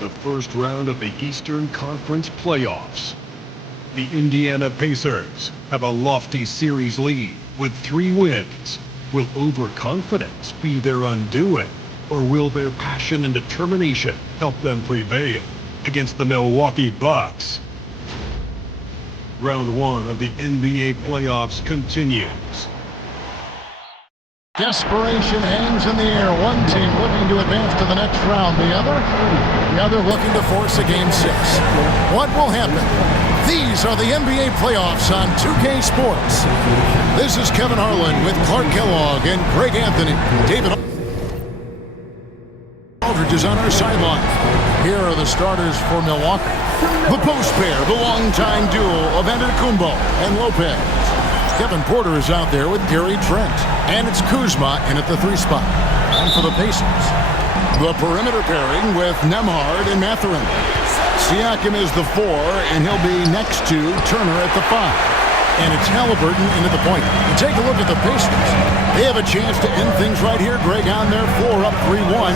the first round of the Eastern Conference playoffs. The Indiana Pacers have a lofty series lead with 3 wins. Will overconfidence be their undoing, or will their passion and determination help them prevail against the Milwaukee Bucks? Round 1 of the NBA playoffs continues. Desperation hangs in the air. One team looking to advance to the next round. The other looking to force a Game 6. What will happen? These are the NBA playoffs on 2K Sports. This is Kevin Harlan with Clark Kellogg and Greg Anthony. David Aldridge is on our sideline. Here are the starters for Milwaukee. The post pair, the longtime duo of Antetokounmpo and Lopez. Kevin Porter is out there with Gary Trent. And it's Kuzma in at the 3 spot. And for the Pacers, the perimeter pairing with Nembhard and Mathurin. Siakam is the 4, and he'll be next to Turner at the 5. And it's Halliburton into the point. And take a look at the Pacers. They have a chance to end things right here, Greg, on their floor, up 3-1.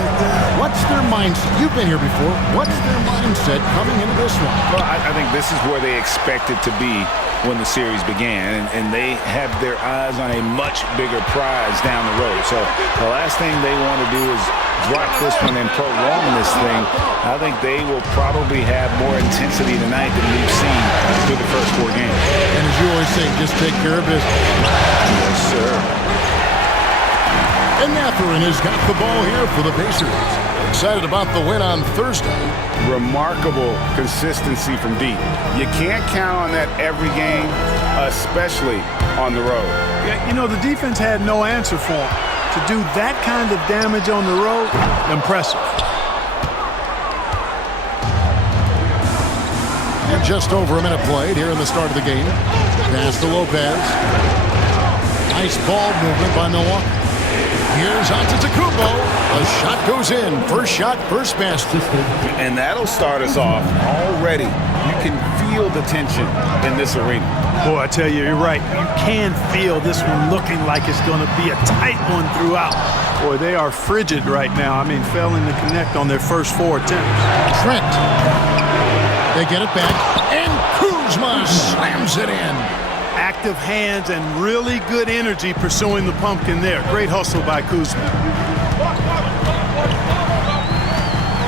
What's their mindset? You've been here before. What's their mindset coming into this one? Well, I think this is where they expected to be when the series began, and they have their eyes on a much bigger prize down the road. So the last thing they want to do is drop this one and prolong this thing. I think they will probably have more intensity tonight than we've seen through the first 4 games. And as you always say, just take care of business. Yes, sir. And Mathurin has got the ball here for the Pacers. Excited about the win on Thursday. Remarkable consistency from deep. You can't count on that every game, especially on the road. Yeah, you know, the defense had no answer for him. To do that kind of damage on the road, impressive. And just over a minute played here in the start of the game. Pass to Lopez. Nice ball movement by Milwaukee. Here's Antetokounmpo. A shot goes in. First shot, first basket. And that'll start us off already. You can feel the tension in this arena. Boy, I tell you, you're right. You can feel this one looking like it's going to be a tight one throughout. Boy, they are frigid right now. I mean, failing to connect on their first 4 attempts. Trent. They get it back. And Kuzma slams it in. Active hands and really good energy pursuing the pumpkin there. Great hustle by Kuzma.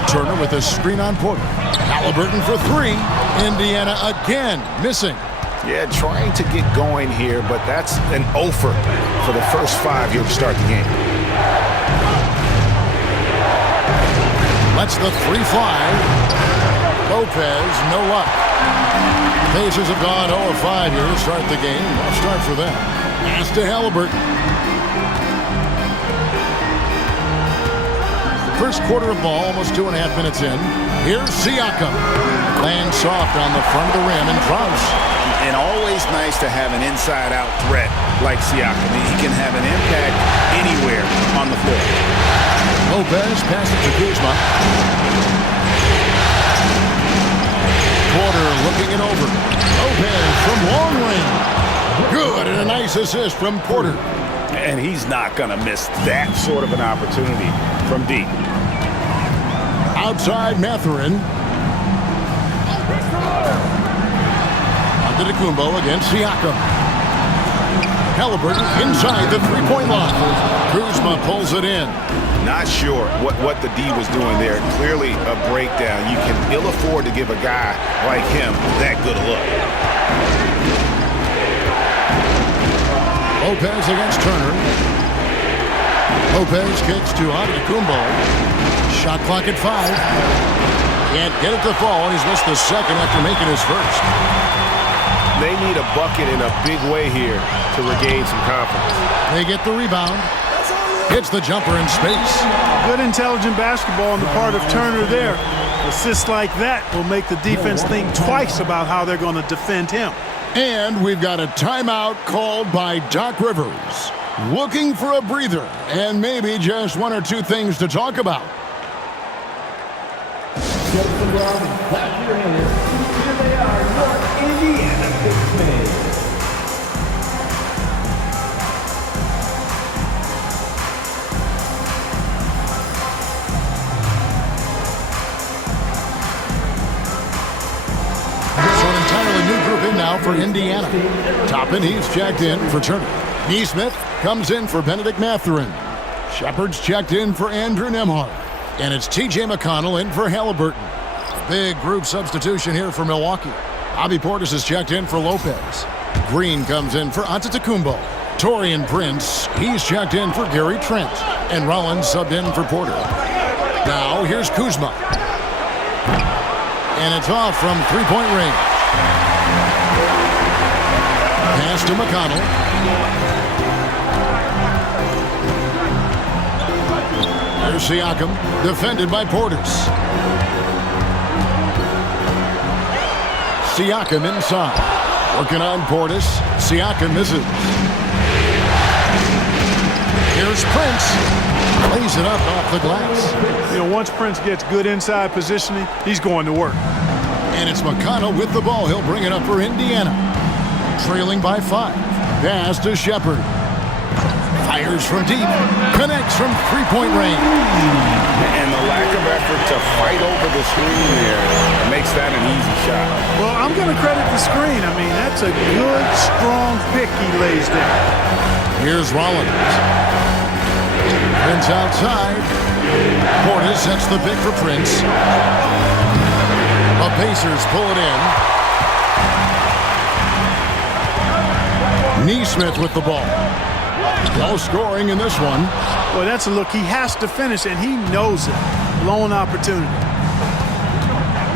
Turner with a screen on Porter. Halliburton for 3. Indiana again missing. Yeah, trying to get going here, but that's an offer for the first 5 here to start the game. Lets the 3 fly. Lopez, no luck. Pacers have gone 0 of 5 here to start the game. Rough start for them. Pass to Halliburton. First quarter of ball, almost 2.5 minutes in. Here's Siakam. Lands soft on the front of the rim and drops. And always nice to have an inside-out threat like Siakam. He can have an impact anywhere on the floor. Lopez passes to Kuzma. Porter looking it over. Lopez from long range. Good, and a nice assist from Porter. And he's not going to miss that sort of an opportunity from deep. Outside Mathurin. Antetokounmpo against Siakam. Halliburton inside the 3-point line. Kuzma pulls it in. Not sure what the D was doing there. Clearly a breakdown. You can ill afford to give a guy like him that good a look. Lopez against Turner. Lopez kicks to Antetokounmpo. Shot clock at 5. Can't get it to fall. He's missed the second after making his first. They need a bucket in a big way here to regain some confidence. They get the rebound. Hits the jumper in space. Good intelligent basketball on the part of Turner there. Assists like that will make the defense think twice about how they're going to defend him. And we've got a timeout called by Doc Rivers. Looking for a breather and maybe just 1 or 2 things to talk about. Gentlemen, clap your hands. Here they are, your Indiana Pacers. now for Indiana. Toppin, he's checked in for Turner. Neesmith comes in for Benedict Mathurin. Shepard's checked in for Andrew Nembhard. And it's T.J. McConnell in for Halliburton. A big group substitution here for Milwaukee. Bobby Portis is checked in for Lopez. Green comes in for Antetokounmpo. Taurean Prince, he's checked in for Gary Trent. And Rollins subbed in for Porter. Now here's Kuzma. And it's off from three-point range. Pass to McConnell. There's Siakam, defended by Portis. Siakam inside. Working on Portis. Siakam misses. Here's Prince. Lays it up off the glass. You know, once Prince gets good inside positioning, he's going to work. And it's McConnell with the ball. He'll bring it up for Indiana. Trailing by 5. Pass to Shepard. Fires from deep. Connects from three-point range. And the lack of effort to fight over the screen there makes that an easy shot. Well, I'm going to credit the screen. I mean, that's a good, strong pick he lays there. Here's Rollins. Prince outside. Portis sets the pick for Prince. The Pacers pull it in. Neesmith with the ball. No scoring in this one. Well, that's a look. He has to finish, and he knows it. Lone opportunity.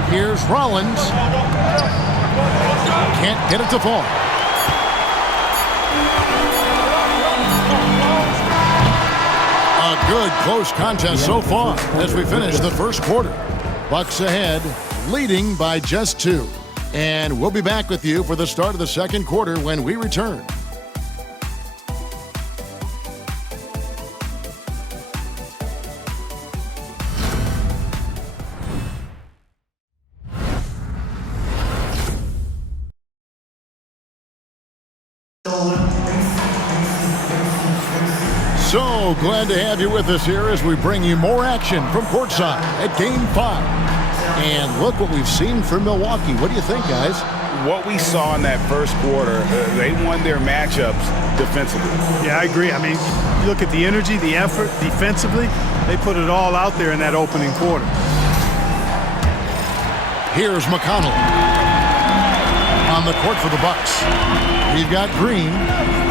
Here's Rollins. Can't get it to fall. A good close contest so far as we finish the first quarter. Bucks ahead, leading by just 2. And we'll be back with you for the start of the second quarter when we return. So glad to have you with us here as we bring you more action from courtside at Game 5. And look what we've seen from Milwaukee. What do you think, guys? What we saw in that first quarter, they won their matchups defensively. Yeah, I agree. I mean, you look at the energy, the effort defensively, they put it all out there in that opening quarter. Here's McConnell on the court for the Bucks. We've got Green.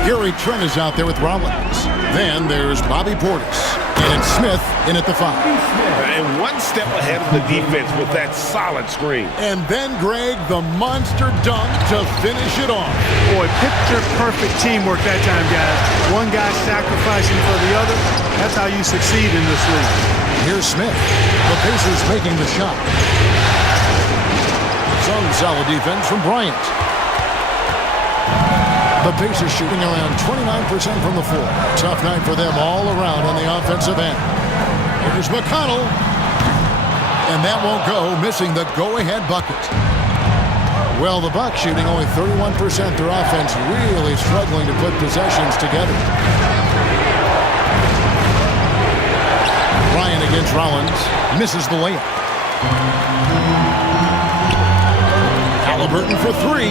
Gary Trent is out there with Rollins. Then there's Bobby Portis. And it's Smith in at the 5. And one step ahead of the defense with that solid screen. And then, Greg, the monster dunk to finish it off. Boy, picture-perfect teamwork that time, guys. One guy sacrificing for the other. That's how you succeed in this league. Here's Smith. The Pacers making the shot. Some solid defense from Bryant. The Pacers shooting around 29% from the floor. Tough night for them all around on the offensive end. Here's McConnell. And that won't go, missing the go-ahead bucket. Well, the Bucks shooting only 31%. Their offense really struggling to put possessions together. Bryant against Rollins. Misses the layup. Halliburton for 3.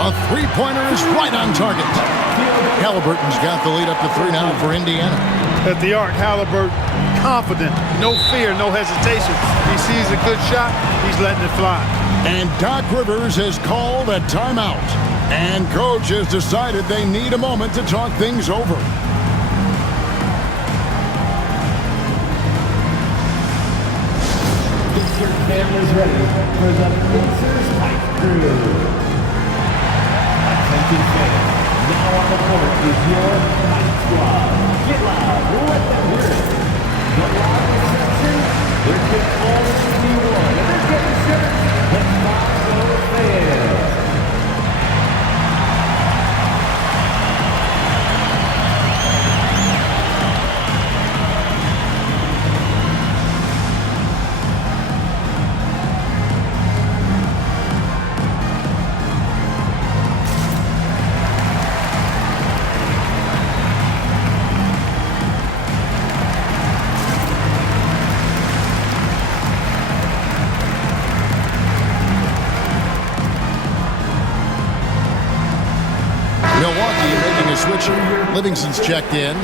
A three-pointer is right on target. Halliburton's got the lead up to 3 now for Indiana. At the arc, Halliburton, confident, no fear, no hesitation. He sees a good shot, he's letting it fly. And Doc Rivers has called a timeout. And Coach has decided they need a moment to talk things over. Your family's ready for the Pacers Hype Crew. Attention fans, now on the court is your Hype Squad. Get loud, let them hear it. The loud reception, they're getting all the C1, and they're getting shirts. Let's rock those fans. Livingston's checked in.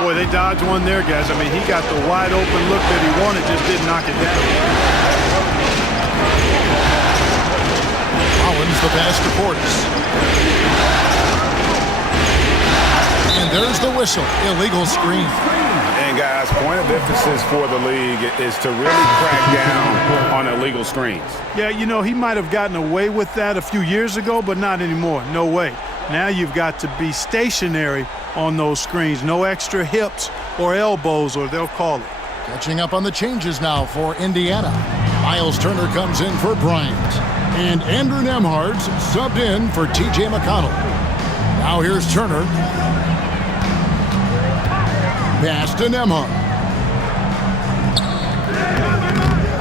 Boy, they dodged one there, guys. I mean, he got the wide open look that he wanted, just didn't knock it down. Rollins the pass to Portis. And there's the whistle. Illegal screen. And guys, point of emphasis for the league is to really crack down on illegal screens. Yeah, you know, he might have gotten away with that a few years ago, but not anymore. No way. Now you've got to be stationary on those screens. No extra hips or elbows, or they'll call it. Catching up on the changes now for Indiana. Miles Turner comes in for Bryant. And Andrew Nembhard's subbed in for T.J. McConnell. Now here's Turner. Pass to Nembhard.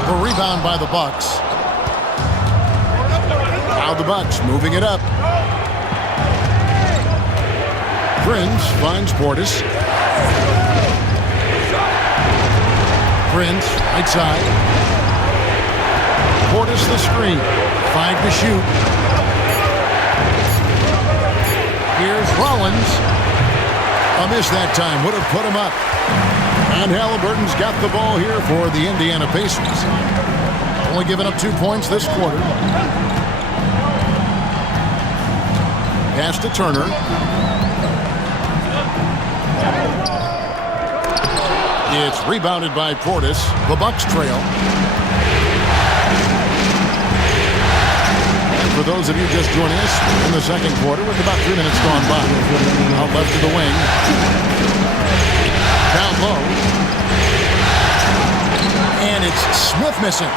The rebound by the Bucks. Now the Bucks moving it up. Prince finds Portis. Prince, right side. Portis the screen. 5 to shoot. Here's Rollins. A miss that time. Would have put him up. And Halliburton's got the ball here for the Indiana Pacers. Only given up 2 points this quarter. Pass to Turner. It's rebounded by Portis. The Bucks trail. And for those of you just joining us in the second quarter, with about 3 minutes gone by. Out left to the wing. Down low. And it's Smith missing.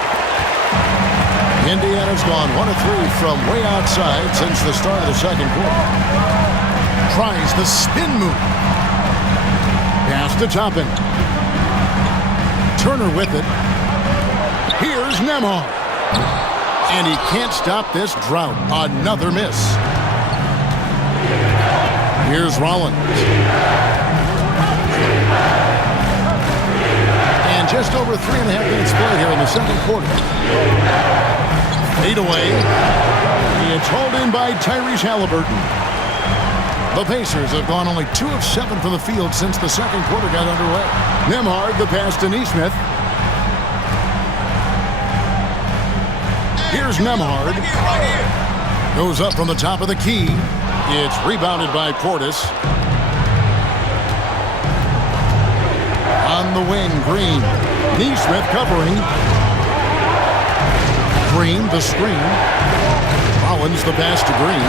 Indiana's gone 1 of 3 from way outside since the start of the second quarter. Tries the spin move. Pass to Toppin. Turner with it. Here's Nembhard. And he can't stop this drought. Another miss. Here's Rollins. And just over 3.5 minutes played here in the second quarter. Fade away. It's hauled in by Tyrese Halliburton. The Pacers have gone only 2 of 7 from the field since the second quarter got underway. Nembhard, the pass to Neesmith. Here's Nembhard. Goes up from the top of the key. It's rebounded by Portis. On the wing, Green. Neesmith covering. Green, the screen. Rollins, the pass to Green.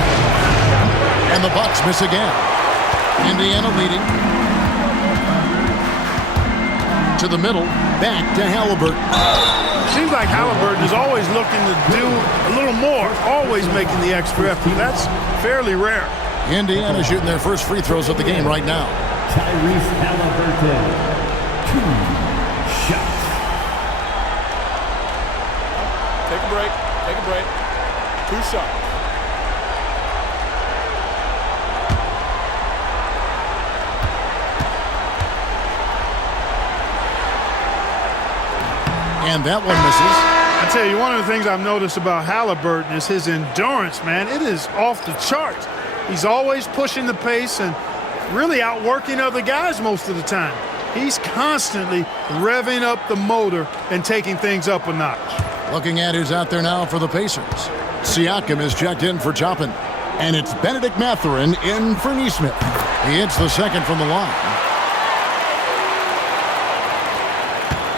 And the Bucks miss again. Indiana leading. To the middle. Back to Halliburton. Seems like Halliburton is always looking to do a little more. Always making the extra effort. That's fairly rare. Indiana shooting their first free throws of the game right now. Tyrese Halliburton. 2 shots. Take a break. Take a break. 2 shots. And that one misses. I tell you, one of the things I've noticed about Halliburton is his endurance, man. It is off the charts. He's always pushing the pace and really outworking other guys most of the time. He's constantly revving up the motor and taking things up a notch. Looking at who's out there now for the Pacers. Siakam is checked in for Toppin. And it's Benedict Mathurin in for Neesmith. He hits the second from the line.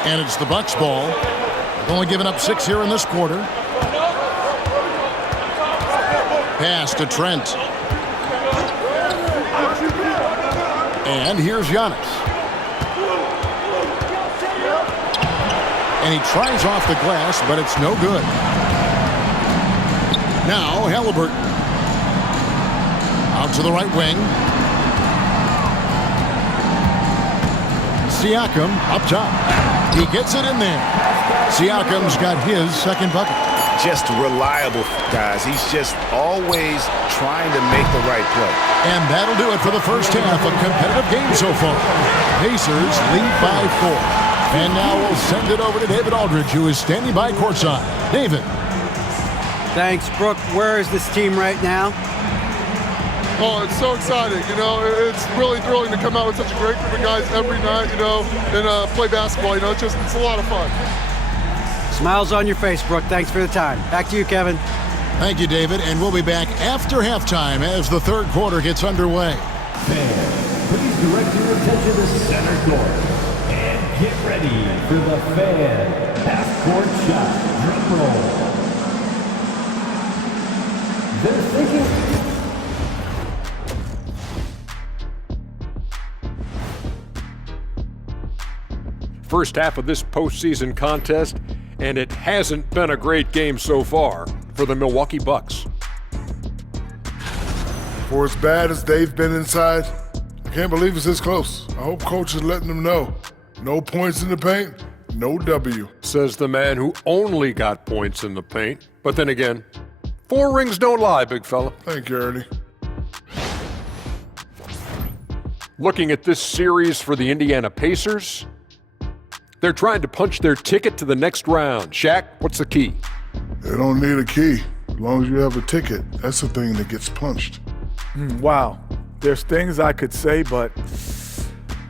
And it's the Bucks ball. They've only given up 6 here in this quarter. Pass to Trent. And here's Giannis. And he tries off the glass, but it's no good. Now Halliburton. Out to the right wing. Siakam up top. He gets it in there. Siakam's got his second bucket. Just reliable, guys. He's just always trying to make the right play. And that'll do it for the first half. A competitive game so far. Pacers lead by 4. And now we'll send it over to David Aldridge, who is standing by courtside. David. Thanks, Brooke. Where is this team right now? Oh, it's so exciting. You know, it's really thrilling to come out with such a great group of guys every night, you know, and play basketball. You know, it's a lot of fun. Smiles on your face, Brooke. Thanks for the time. Back to you, Kevin. Thank you, David. And we'll be back after halftime as the third quarter gets underway. Fans, please direct your attention to center court. And get ready for the fan half-court shot. Drum roll. They're thinking... First half of this postseason contest, and it hasn't been a great game so far for the Milwaukee Bucks. For as bad as they've been inside, I can't believe it's this close. I hope coach is letting them know. No points in the paint, no W. Says the man who only got points in the paint. But then again, 4 rings don't lie, big fella. Thank you, Ernie. Looking at this series for the Indiana Pacers, they're trying to punch their ticket to the next round. Shaq, what's the key? They don't need a key. As long as you have a ticket, that's the thing that gets punched. Wow. There's things I could say, but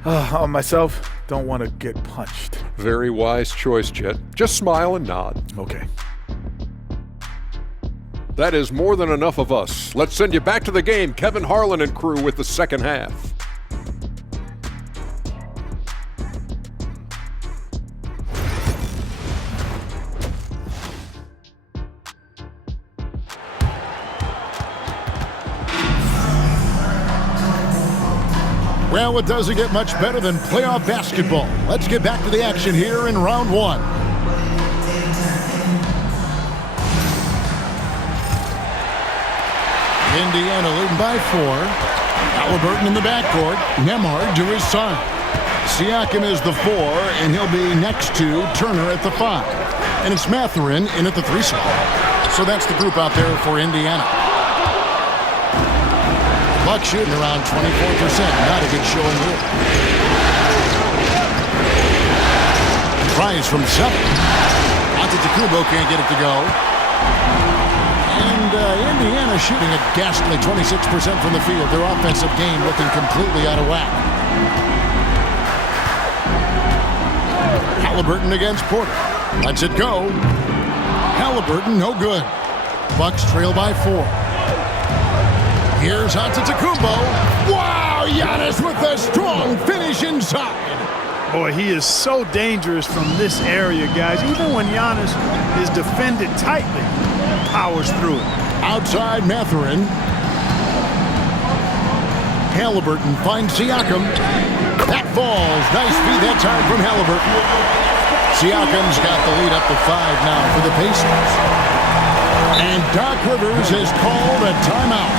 on myself, don't want to get punched. Very wise choice, Chet. Just smile and nod. Okay. That is more than enough of us. Let's send you back to the game. Kevin Harlan and crew with the second half. Well, it doesn't get much better than playoff basketball. Let's get back to the action here in round 1. Indiana leading by 4. Halliburton in the backcourt. Nembhard to his side. Siakam is the 4, and he'll be next to Turner at the 5. And it's Mathurin in at the 3 slot. So that's the group out there for Indiana. Bucks shooting around 24%. Not a good showing here. Tries from 7. Antetokounmpo can't get it to go. And Indiana shooting a ghastly 26% from the field. Their offensive game looking completely out of whack. Halliburton against Porter. Lets it go. Halliburton, no good. Bucks trail by 4. Here's Antetokounmpo. Wow, Giannis with a strong finish inside. Boy, he is so dangerous from this area, guys. Even when Giannis is defended tightly, powers through it. Outside Mathurin. Halliburton finds Siakam. That falls. Nice feed that time from Halliburton. Siakam's got the lead up to 5 now for the Pacers. And Doc Rivers has called a timeout.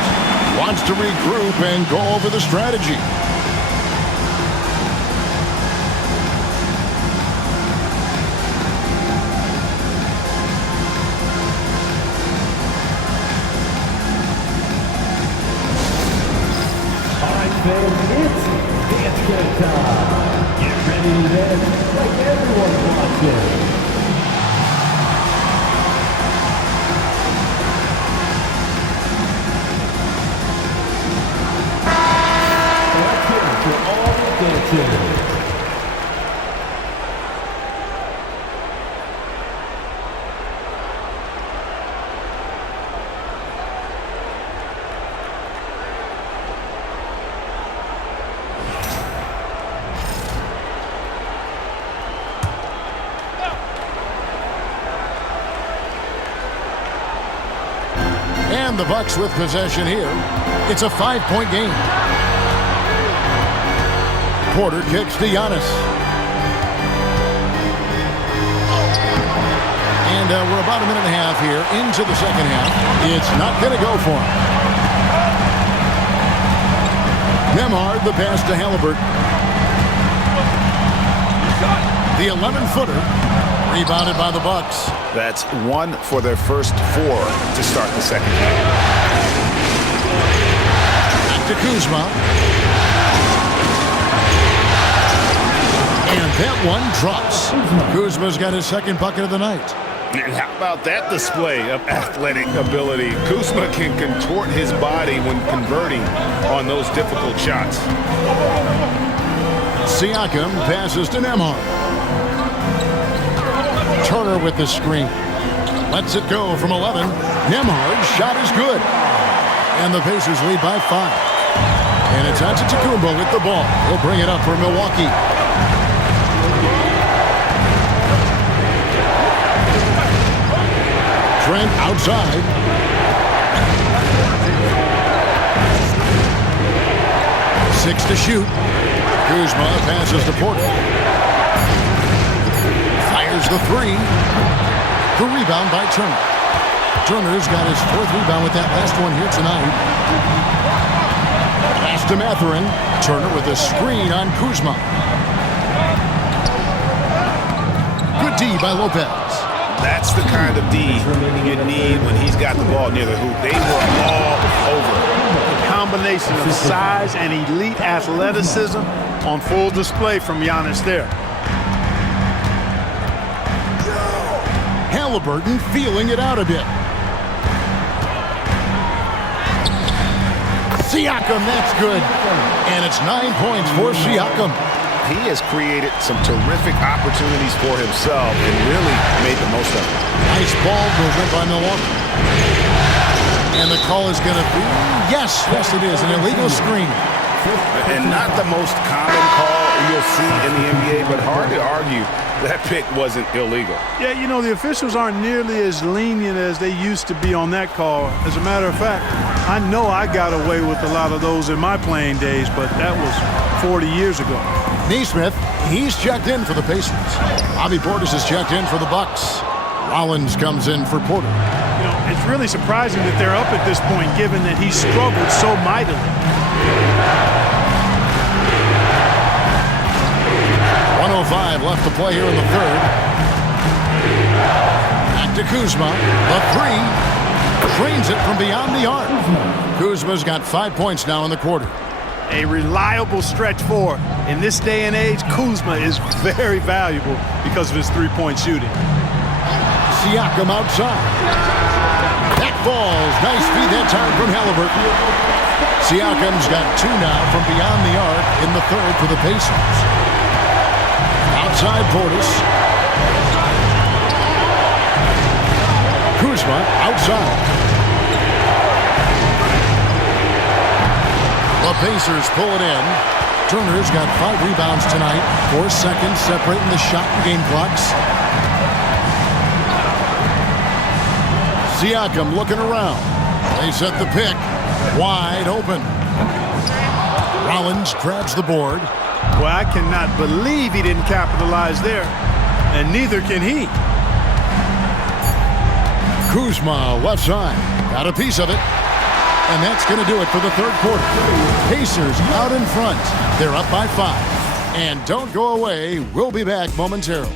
Wants to regroup and go over the strategy. All right, fans, it's dance game time. Get ready to dance like everyone's watching. And the Bucks with possession here. It's a 5-point game. Porter kicks to Giannis. And we're about a minute and a half here into the second half. It's not going to go for him. Nembhard, the pass to Halliburton. The 11-footer, rebounded by the Bucks. That's one for their first 4 to start the second half. Back to Kuzma. And that one drops. Kuzma's got his second bucket of the night. And how about that display of athletic ability? Kuzma can contort his body when converting on those difficult shots. Siakam passes to Nembhard. Turner with the screen. Lets it go from 11. Nembhard's shot is good. And the Pacers lead by 5. And it's Antetokounmpo with the ball. He'll bring it up for Milwaukee. Trent outside. Six to shoot. Kuzma passes to Porter. Fires the 3. The rebound by Turner. Turner's got his 4th rebound with that last one here tonight. Pass to Mathurin. Turner with a screen on Kuzma. Good D by Lopez. That's the kind of D you need when he's got the ball near the hoop. They were all over. A combination of size and elite athleticism on full display from Giannis there. Halliburton feeling it out a bit. Siakam, that's good. And it's 9 points for Siakam. He has created some terrific opportunities for himself and really made the most of it. Nice ball movement by Milwaukee. And the call is going to be, yes, it is, an illegal screen. And not the most common call you'll see in the NBA, but hard to argue that pick wasn't illegal. Yeah, you know, the officials aren't nearly as lenient as they used to be on that call. As a matter of fact, I know I got away with a lot of those in my playing days, but that was 40 years ago. Nesmith, he's checked in for the Pacers. Bobby Portis is checked in for the Bucks. Rollins comes in for Porter. You know, it's really surprising that they're up at this point, given that he struggled so mightily. 1:05 left to play here in the third. Back to Kuzma. The 3. Drains it from beyond the arc. Kuzma's got 5 points now in the quarter. A reliable stretch 4. In this day and age, Kuzma is very valuable because of his three-point shooting. Siakam outside. That falls. Nice feed that time from Halliburton. Siakam's got 2 now from beyond the arc in the third for the Pacers. Outside Portis. Kuzma outside. The Pacers pull it in. Turner's got 5 rebounds tonight. 4 seconds separating the shot and game clocks. Siakam looking around. They set the pick. Wide open. Rollins grabs the board. Well, I cannot believe he didn't capitalize there. And neither can he. Kuzma left side. Got a piece of it. And that's going to do it for the third quarter. Pacers out in front. They're up by 5. And don't go away. We'll be back momentarily.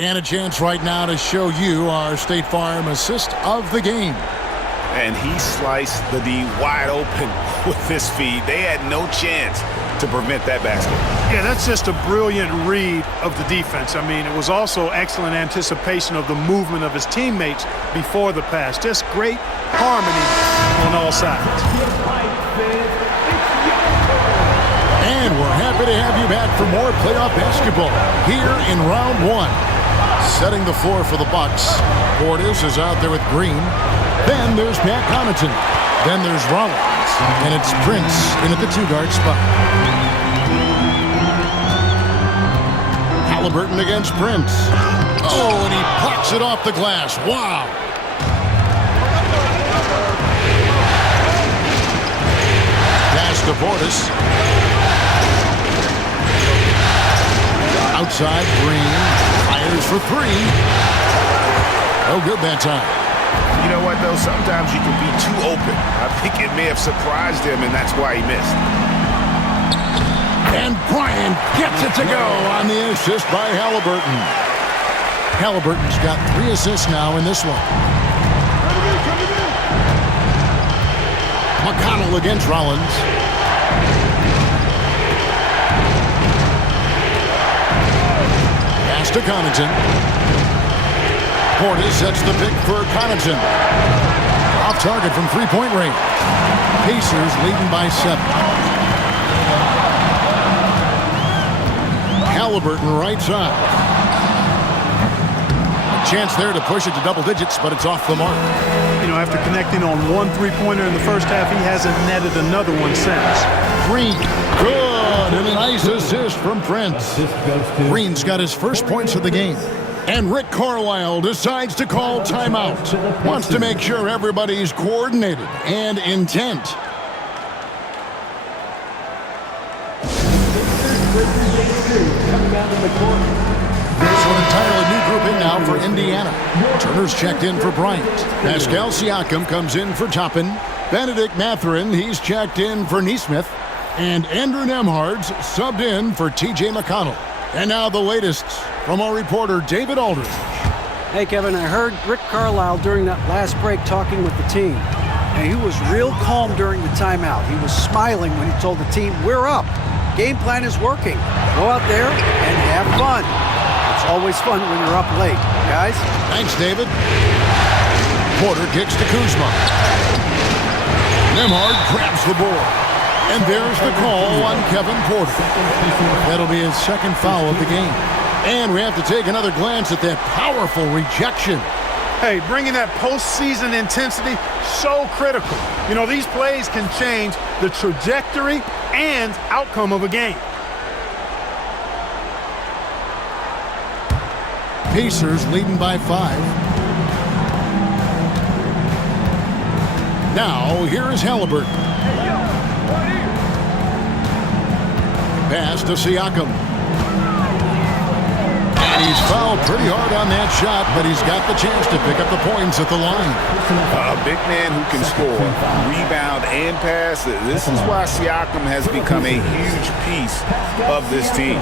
And a chance right now to show you our State Farm assist of the game. And he sliced the D wide open with this feed. They had no chance to prevent that basket. Yeah, that's just a brilliant read of the defense. I mean, it was also excellent anticipation of the movement of his teammates before the pass. Just great harmony on all sides. And we're happy to have you back for more playoff basketball here in round 1. Setting the floor for the Bucks. Portis is out there with Green. Then there's Pat Connaughton. Then there's Rollins. And it's Prince in at the 2-guard spot. Halliburton against Prince. Oh, and he pops it off the glass. Wow. Pass to Portis. Outside, Green fires for 3. No good that time. You know what, though? Sometimes you can be too open. I think it may have surprised him, and that's why he missed. And Bryant gets it to go on the assist by Halliburton. Halliburton's got 3 assists now in this one. McConnell against Rollins. Pass to Connaughton. Portis sets the pick for Connaughton. Off target from 3-point range. Pacers leading by 7. Halliburton right side. A chance there to push it to double digits, but it's off the mark. You know, after connecting on 1 3-pointer in the first half, he hasn't netted another one since. Green, good, and a nice assist from Prince. Green's got his first points of the game. And Rick Carlisle decides to call timeout. Wants to make sure everybody's coordinated and intent. So an entirely new group in now for Indiana. Turner's checked in for Bryant. Pascal Siakam comes in for Toppin. Benedict Mathurin, he's checked in for Nesmith. And Andrew Nembhard's subbed in for T.J. McConnell. And now the latest from our reporter, David Aldridge. Hey, Kevin, I heard Rick Carlisle during that last break talking with the team. And he was real calm during the timeout. He was smiling when he told the team, we're up. Game plan is working. Go out there and have fun. It's always fun when you're up late, guys. Thanks, David. Porter kicks to Kuzma. Nembhard grabs the board. And there's the call on Kevin Porter. That'll be his second foul of the game. And we have to take another glance at that powerful rejection. Hey, bringing that postseason intensity, so critical. You know, these plays can change the trajectory and outcome of a game. Pacers leading by 5. Now, here is Halliburton. Pass to Siakam. And he's fouled pretty hard on that shot, but he's got the chance to pick up the points at the line. A big man who can score, rebound, and pass. This is why Siakam has become a huge piece of this team.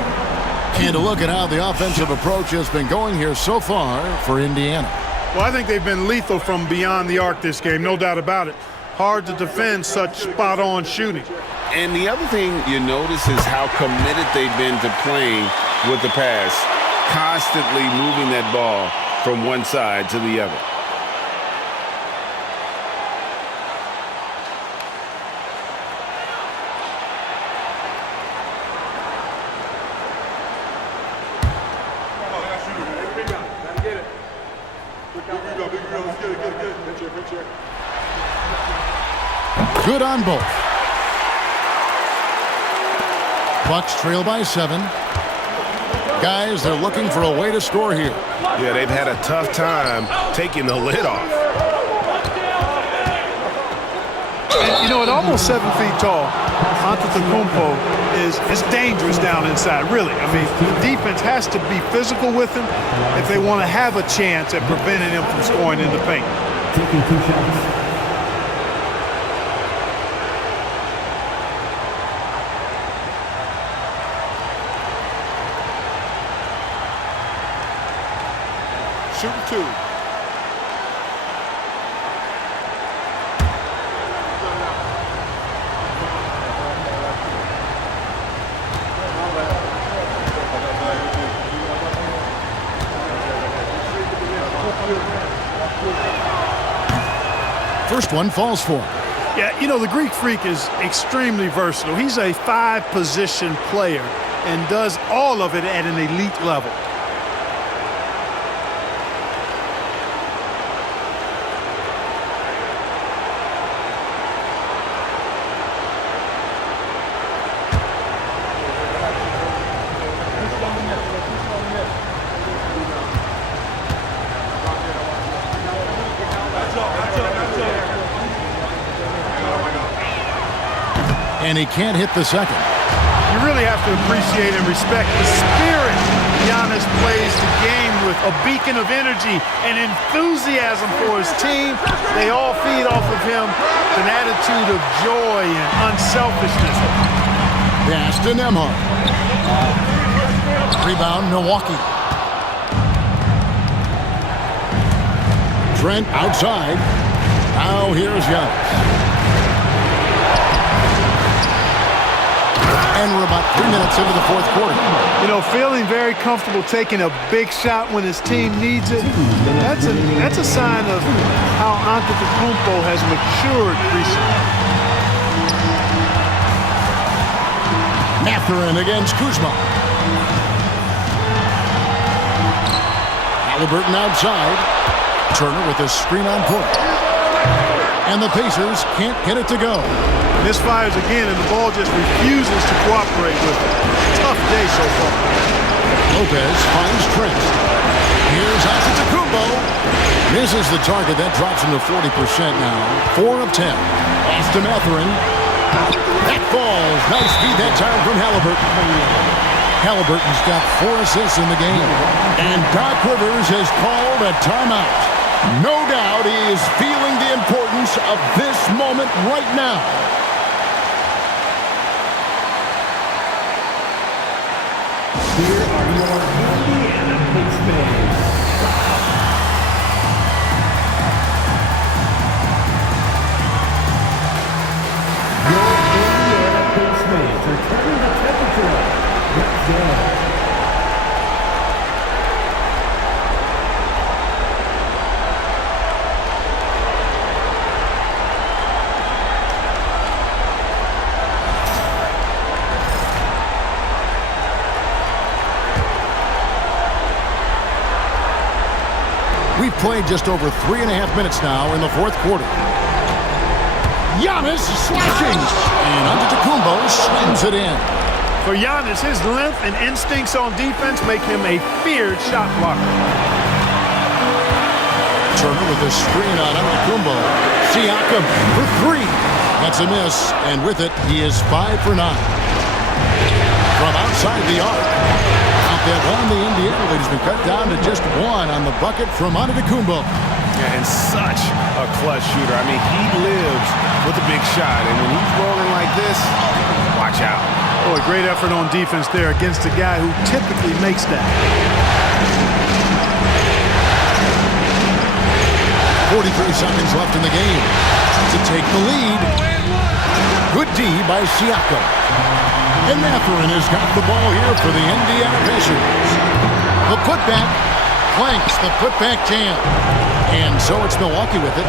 And to look at how the offensive approach has been going here so far for Indiana. Well, I think they've been lethal from beyond the arc this game, no doubt about it. Hard to defend such spot-on shooting. And the other thing you notice is how committed they've been to playing with the pass, constantly moving that ball from one side to the other. Good on both. Bucks trail by 7. Guys, they're looking for a way to score here. Yeah, they've had a tough time taking the lid off. And, you know, at almost 7 feet tall, Antetokounmpo is dangerous down inside, really. I mean, the defense has to be physical with him if they want to have a chance at preventing him from scoring in the paint. Taking 2 shots. Shooting 2. First one falls for him. Yeah, you know, the Greek Freak is extremely versatile. He's a 5-position player and does all of it at an elite level. and he can't hit the second. You really have to appreciate and respect the spirit Giannis plays the game with, a beacon of energy and enthusiasm for his team. They all feed off of him, an attitude of joy and unselfishness. Pass to Nembhard. Rebound, Milwaukee. Trent outside. Now here's Giannis. And we're about 3 minutes into the fourth quarter. You know, feeling very comfortable taking a big shot when his team needs it. That's a sign of how Antetokounmpo has matured recently. Mathurin against Kuzma. Halliburton outside. Turner with a screen on Porter. And the Pacers can't get it to go. Misfires again, and the ball just refuses to cooperate with it. Tough day so far. Lopez finds Trent. Here's Antetokounmpo. Misses the target. That drops him to 40% now. 4 of 10. Pass to Mathurin. That falls. Nice feed that time from Halliburton. Halliburton's got 4 assists in the game. And Doc Rivers has called a timeout. No doubt he is feeling the importance of this moment right now. Here are your Indiana Pacers. Your Indiana Pacers are turning the temperature up. Let's go. We've played just over 3.5 minutes now in the fourth quarter. Giannis slashing, and Antetokounmpo slams it in. For Giannis, his length and instincts on defense make him a feared shot blocker. Turner with a screen on Antetokounmpo. Siakam for 3. That's a miss, and with it, he is 5 for 9. From outside the arc. That one, the Indiana lead has been cut down to just 1 on the bucket from Antetokounmpo. Yeah, and such a clutch shooter. I mean, he lives with a big shot, and when he's rolling like this, watch out. Oh, a great effort on defense there against a guy who typically makes that. 43 seconds left in the game to take the lead. Good D by Siakam. And Mathurin has got the ball here for the Indiana Pacers. The putback clanks, the putback jam. And so it's Milwaukee with it.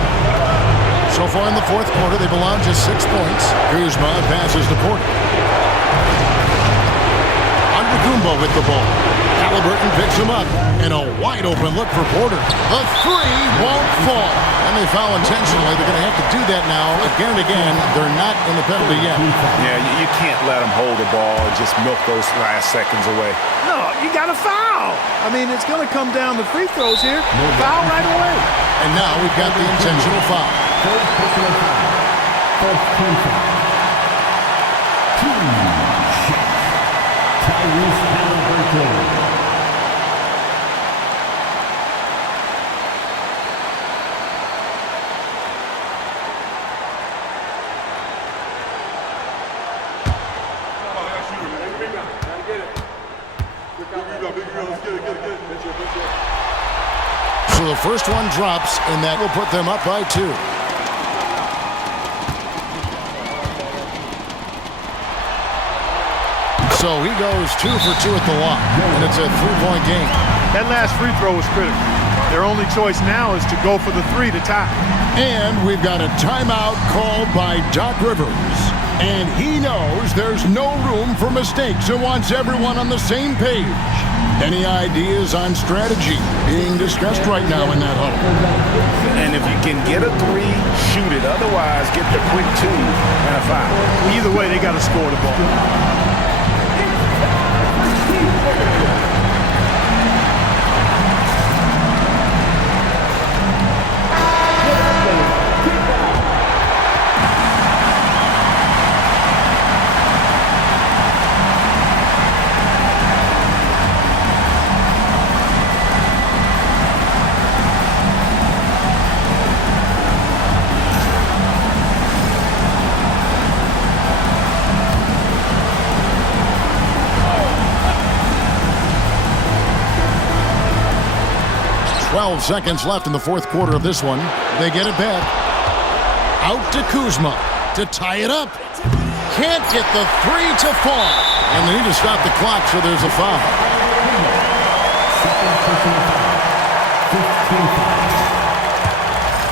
So far in the fourth quarter, they've allowed just 6 points. Kuzma passes to Porter. Antetokounmpo with the ball. Halliburton picks him up. And a wide open look for Porter. The 3 won't fall. And they foul intentionally. They're going to have to do that now again and again. They're not in the penalty yet. Yeah, you can't let them hold the ball and just milk those last seconds away. No, you got to foul. I mean, it's going to come down to free throws here. Foul right away. And now we've got the intentional foul. First personal foul. First team foul. Team shot. Tyrese Halliburton. So the first one drops, and that will put them up by 2. So he goes 2 for 2 at the line, and it's a 3-point game. That last free throw was critical. Their only choice now is to go for the 3 to tie. And we've got a timeout called by Doc Rivers. And he knows there's no room for mistakes and wants everyone on the same page. Any ideas on strategy being discussed right now in that huddle? And if you can get a 3, shoot it. Otherwise, get the quick 2 and a foul. Either way, they got to score the ball. 12 seconds left in the fourth quarter of this one. They get it back. Out to Kuzma to tie it up. Can't get the three to fall. And they need to stop the clock, so there's a foul. Second personal foul. 15 fouls.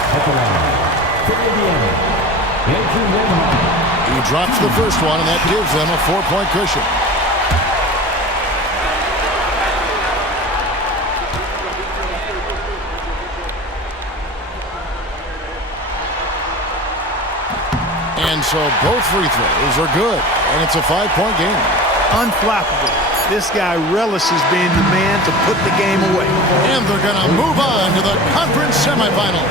At the line, for Indiana, Andrew Nembhard. He drops the first one, and that gives them a 4-point cushion. And so both free throws are good, and it's a 5-point game. Unflappable. This guy relishes being the man to put the game away. And they're going to move on to the conference semifinals.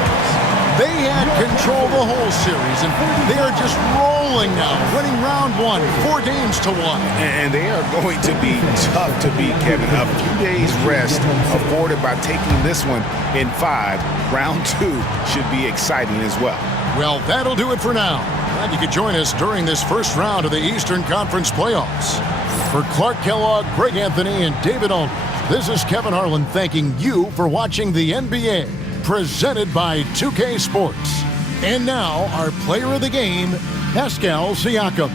They had control the whole series, and they are just rolling now, winning round one, 4 games to 1. And they are going to be tough to beat, Kevin. A few days rest afforded by taking this one in 5. Round 2 should be exciting as well. Well, that'll do it for now. Glad you could join us during this first round of the Eastern Conference playoffs. For Clark Kellogg, Greg Anthony, and David Aldridge, this is Kevin Harlan thanking you for watching the NBA, presented by 2K Sports. And now, our player of the game, Pascal Siakam.